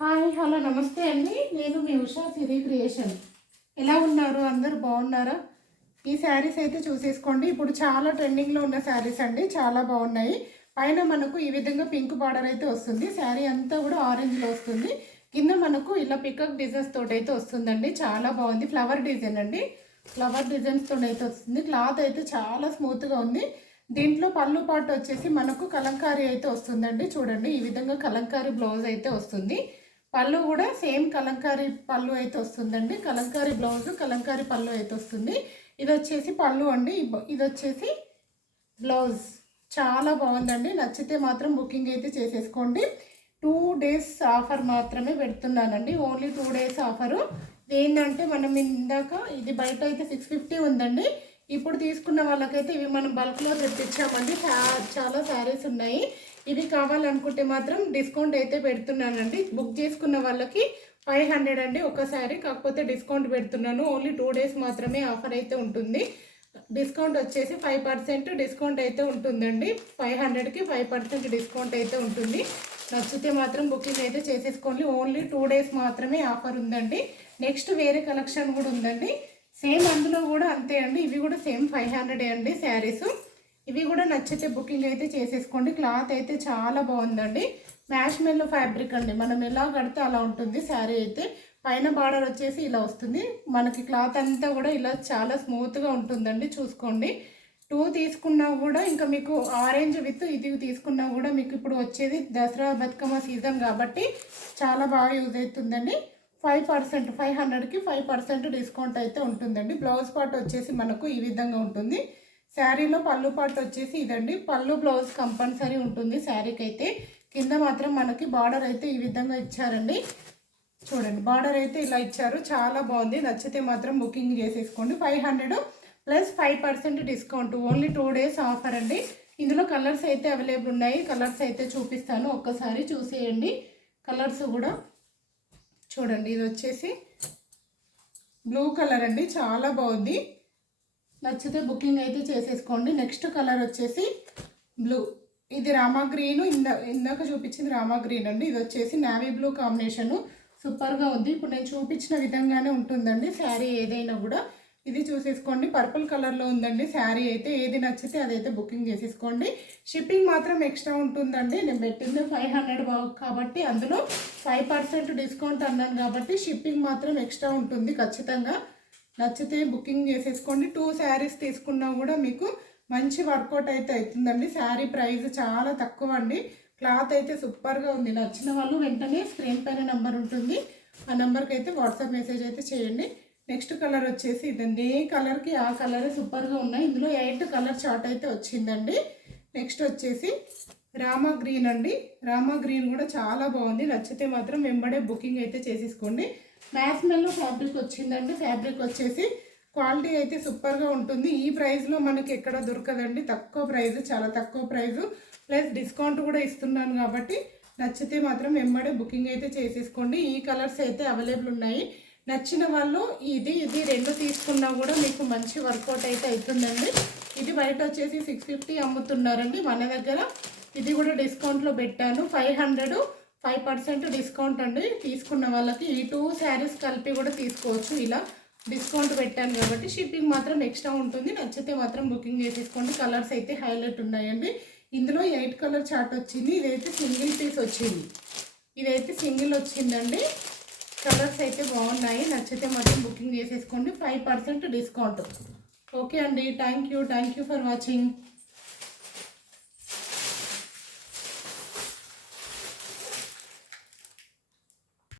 Hi hello నమస్తే అండి. నేను మీ ఉషా సిరి క్రియేషన్. ఎలా ఉన్నారు? అందరూ బాగున్నారా? ఈ శారీస్ అయితే చూసేసుకోండి. ఇప్పుడు చాలా ట్రెండింగ్లో ఉన్న శారీస్ అండి, చాలా బాగున్నాయి. పైన మనకు ఈ విధంగా పింక్ బార్డర్ అయితే వస్తుంది. శారీ అంతా కూడా ఆరెంజ్లో వస్తుంది. కింద మనకు ఇలా పికక్ డిజైన్స్ తోటి అయితే వస్తుందండి. చాలా బాగుంది. ఫ్లవర్ డిజైన్ అండి, ఫ్లవర్ డిజైన్స్ తోటి అయితే వస్తుంది. క్లాత్ అయితే చాలా స్మూత్గా ఉంది. దీంట్లో పళ్ళు పాటు వచ్చేసి మనకు కలంకారీ అయితే వస్తుందండి. చూడండి, ఈ విధంగా కలంకారీ బ్లౌజ్ అయితే వస్తుంది. పళ్ళు కూడా సేమ్ కలంకారీ పళ్ళు అయితే వస్తుందండి. కలంకారీ బ్లౌజ్, కలంకారీ పళ్ళు అయితే వస్తుంది. ఇది వచ్చేసి పళ్ళు అండి, ఇది వచ్చేసి బ్లౌజ్. చాలా బాగుందండి. నచ్చితే మాత్రం బుకింగ్ అయితే చేసేసుకోండి. 2 days ఆఫర్ మాత్రమే పెడుతున్నానండి, ఓన్లీ 2 days ఆఫరు. ఏంటంటే మనం ఇందాక ఇది బయట అయితే 650 ఉందండి. ఇప్పుడు తీసుకున్న వాళ్ళకైతే ఇవి మనం బల్క్లో తెప్పించామండి. చాలా శారీస్ ఉన్నాయి. ఇవి కావాలనుకుంటే మాత్రం డిస్కౌంట్ అయితే పెడుతున్నానండి. బుక్ చేసుకున్న వాళ్ళకి 500 అండి ఒక శారీ. కాకపోతే డిస్కౌంట్ పెడుతున్నాను. ఓన్లీ 2 days మాత్రమే ఆఫర్ అయితే ఉంటుంది. డిస్కౌంట్ వచ్చేసి 5% డిస్కౌంట్ అయితే ఉంటుందండి. 500కి 5% డిస్కౌంట్ అయితే ఉంటుంది. నచ్చితే మాత్రం బుకింగ్ అయితే చేసేసుకోండి. ఓన్లీ 2 days మాత్రమే ఆఫర్ ఉందండి. నెక్స్ట్ వేరే కలెక్షన్ కూడా ఉందండి. సేమ్ అందులో కూడా అంతే అండి. ఇవి కూడా సేమ్ 500 అండి శారీస్. ఇవి కూడా నచ్చితే బుకింగ్ అయితే చేసేసుకోండి. క్లాత్ అయితే చాలా బాగుందండి. మ్యాష్ మెల్లో ఫ్యాబ్రిక్ అండి, మనం ఎలా కడితే అలా ఉంటుంది శారీ అయితే. పైన బార్డర్ వచ్చేసి ఇలా వస్తుంది. మనకి క్లాత్ అంతా కూడా ఇలా చాలా స్మూత్గా ఉంటుందండి. చూసుకోండి, 2 తీసుకున్నా కూడా ఇంకా మీకు ఆరెంజ్ విత్ ఇది తీసుకున్నా కూడా మీకు ఇప్పుడు వచ్చేది దసరా బతుకమ్మ సీజన్ కాబట్టి చాలా బాగా యూజ్ అవుతుందండి. 5% 500కి 5% డిస్కౌంట్ అయితే ఉంటుందండి. బ్లౌజ్ పార్ట్ వచ్చేసి మనకు ఈ విధంగా ఉంటుంది. శారీలో పళ్ళు పార్ట్ వచ్చేసి ఇదండి. పళ్ళు బ్లౌజ్ కంపల్సరీ ఉంటుంది శారీకి అయితే. కింద మాత్రం మనకి బార్డర్ అయితే ఈ విధంగా ఇచ్చారండి. చూడండి, బార్డర్ అయితే ఇలా ఇచ్చారు. చాలా బాగుంది. నచ్చితే మాత్రం బుకింగ్ చేసేసుకోండి. 500 plus 5% discount. Only 2 days offer అండి. ఇందులో కలర్స్ అయితే అవైలబుల్ ఉన్నాయి. కలర్స్ అయితే చూపిస్తాను, ఒక్కసారి చూసేయండి. కలర్స్ కూడా చూడండి. ఇది వచ్చేసి బ్లూ కలర్ అండి, చాలా బాగుంది. నచ్చితే బుకింగ్ అయితే చేసేసుకోండి. నెక్స్ట్ కలర్ వచ్చేసి బ్లూ. ఇది రామా గ్రీన్, ఇందాక చూపించింది రామా గ్రీన్ అండి. ఇది వచ్చేసి నావీ బ్లూ కాంబినేషను. సూపర్గా ఉంది. ఇప్పుడు నేను చూపించిన విధంగానే ఉంటుందండి శారీ ఏదైనా కూడా. ఇది చూసేసుకోండి, పర్పుల్ కలర్లో ఉందండి శారీ అయితే. ఏది నచ్చితే అదైతే బుకింగ్ చేసేసుకోండి. షిప్పింగ్ మాత్రం ఎక్స్ట్రా ఉంటుందండి. నేను పెట్టింది 500 కాబట్టి అందులో 5% డిస్కౌంట్ అన్నాను కాబట్టి షిప్పింగ్ మాత్రం ఎక్స్ట్రా ఉంటుంది ఖచ్చితంగా. నచ్చితే బుకింగ్ చేసేసుకోండి. 2 శారీస్ తీసుకున్నా కూడా మీకు మంచి వర్కౌట్ అయితే అవుతుందండి. శారీ ప్రైస్ చాలా తక్కువ అండి. క్లాత్ అయితే సూపర్గా ఉంది. నచ్చిన వాళ్ళు వెంటనే స్క్రీన్ పైన నెంబర్ ఉంటుంది, ఆ నెంబర్కి అయితే వాట్సాప్ మెసేజ్ అయితే చేయండి. నెక్స్ట్ కలర్ వచ్చేసి ఇదండి. ఏ కలర్కి ఆ కలరే సూపర్గా ఉన్నాయి. ఇందులో 8 కలర్ చార్ట్ అయితే వచ్చిందండి. నెక్స్ట్ వచ్చేసి రామా గ్రీన్ అండి. రామా గ్రీన్ కూడా చాలా బాగుంది. నచ్చితే మాత్రం వెంబడే బుకింగ్ అయితే చేసేసుకోండి. మ్యాచ్ మెల్లో ఫ్యాబ్రిక్ వచ్చిందండి. ఫ్యాబ్రిక్ వచ్చేసి క్వాలిటీ అయితే సూపర్గా ఉంటుంది. ఈ ప్రైస్లో మనకి ఎక్కడ దొరకదండి. తక్కువ ప్రైస్, చాలా తక్కువ ప్రైస్, ప్లస్ డిస్కౌంట్ కూడా ఇస్తున్నాను కాబట్టి నచ్చితే మాత్రం వెంబడే బుకింగ్ అయితే చేసేసుకోండి. ఈ కలర్స్ అయితే అవైలబుల్ ఉన్నాయి. నచ్చిన వాళ్ళు ఇది 2 తీసుకున్నా కూడా మీకు మంచి వర్కౌట్ అయితే అవుతుందండి. ఇది బయట వచ్చేసి 650 అమ్ముతున్నారండి. మన దగ్గర ఇది కూడా డిస్కౌంట్లో పెట్టాను. 500 5% డిస్కౌంట్ అండి. తీసుకున్న వాళ్ళకి ఈ 2 శారీస్ కలిపి కూడా తీసుకోవచ్చు. ఇలా డిస్కౌంట్ పెట్టాను కాబట్టి షిప్పింగ్ మాత్రం ఎక్స్ట్రా ఉంటుంది. నచ్చితే మాత్రం బుకింగ్ చేసేసుకోండి. కలర్స్ అయితే హైలైట్ ఉన్నాయండి. ఇందులో 8 కలర్ చార్ట్ వచ్చింది. ఇదైతే సింగిల్ పీస్ వచ్చింది. ఇదైతే సింగిల్ వచ్చిందండి. కలర్స్ అయితే బాగున్నాయి. నచ్చితే మాత్రం బుకింగ్ చేసేసుకోండి. 5% డిస్కౌంట్. ఓకే అండి. Thank you for watching.